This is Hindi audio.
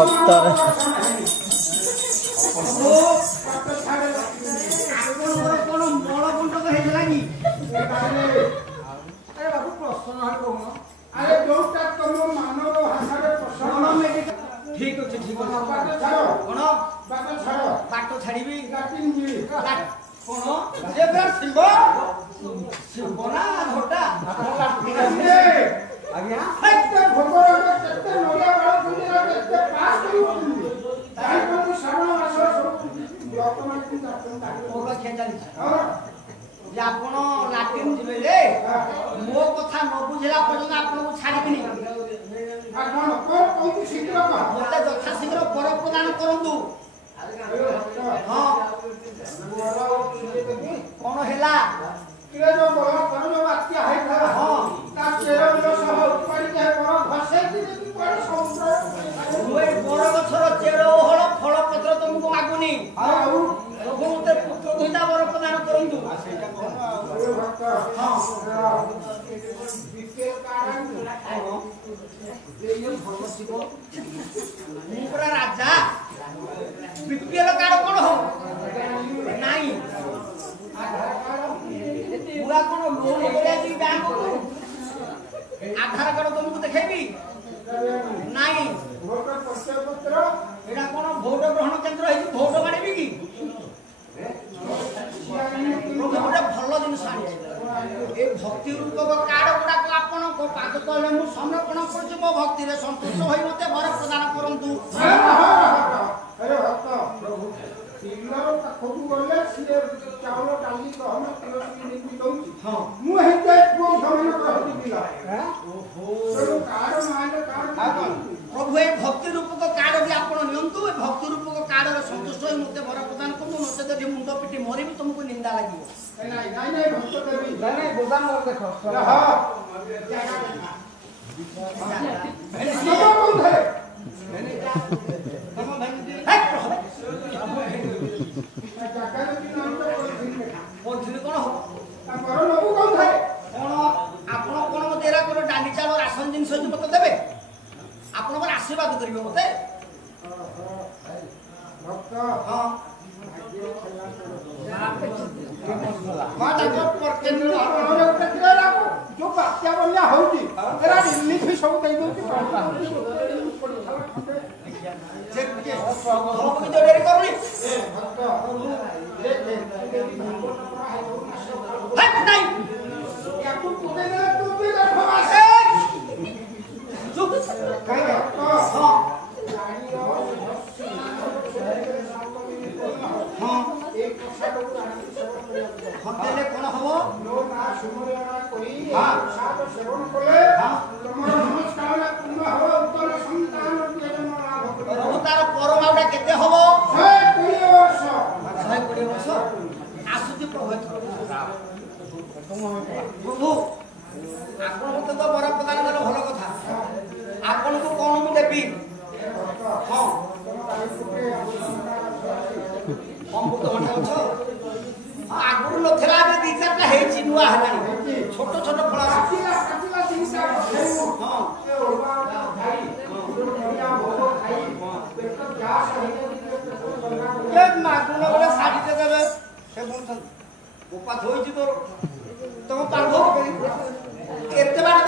भक्तर ठीक अच्छे ठीक अच्छे कौन बाट छाड़ी ना झोटा आज्ञा ଆପଣ ଲାଟିନ୍ ଯିବେ ରେ ମୋ କଥା ନ ବୁଝିଲା ପର୍ଯ୍ୟନ୍ତ ଆପଣଙ୍କୁ ଛାଡ଼ିବିନି ମତେ ଯଥାଶୀଘ୍ର ବର ପ୍ରଦାନ କରନ୍ତୁ କଣ ହେଲା ବର ଗଛର ଚେର ଓହଳ ଫଳ ପତ୍ର ତମକୁ ମାଗୁନି ପ୍ରଭୁ ମତେ ପୁତ୍ର ଦୁଇଟା ବର ପ୍ରଦାନ କରନ୍ତୁ ମୁଁ ପୁରା ରାଜା ବିପିଏଲ କାର୍ଡ କଣ ହବ ନାଇଁ ପୁରା କଣ ଲୋନ କରିକି ବ୍ୟାଙ୍କକୁ ଆଧାର କାର୍ଡ ତମକୁ ଦେଖେଇବି ନାଇଁ ଏଟା କଣ ଭୋଟ ଗ୍ରହଣ କେନ୍ଦ୍ର ହେଇଛି ଭୋଟ ମାରିବି କି ଗୋଟେ ଭଲ ଜିନିଷ ଆଣିଛି ଏ ଭକ୍ତି ରୂପକ କାର୍ଡ ଗୁଡାକ ଆପଣଙ୍କ ପାଦ ତଳେ ମୁଁ ସମର୍ପଣ କରୁଛି ମୋ ଭକ୍ତିରେ ସନ୍ତୋଷ ହୋଇ ମତେ ବର ପ୍ରଦାନ କରନ୍ତୁ प्रभु ए भक्ति रूपक कार्ड भी आपण नियंतु ए भक्ति रूपक कार्ड रे संतुष्ट होई मते बर प्रदान करनु मते जदि मुंड पिटी मरि भी तुमको निंदा लागिवो नहीं भक्त देवी नहीं गोदाम और देखो हां राशन जिन मत देवे आप आशीर्वाद करेंगे मत जो बात्या बनिया होगी सब प्रभु आपण मत तो बर प्रदान कर भल कथा आपण को कोन मु देबी हां अमृत भंडा छ आगुर नथला बे दी चारटा हेची नुआ हलानी छोट छोट फळ काटिला तीनटा हां ए ओबा खाई दुनिया भोग खाई पेट ग्यास के मागुन बोले साडी दे देबे से बोलछन गोपा धोई जी तोर तुम पार भोग केते बार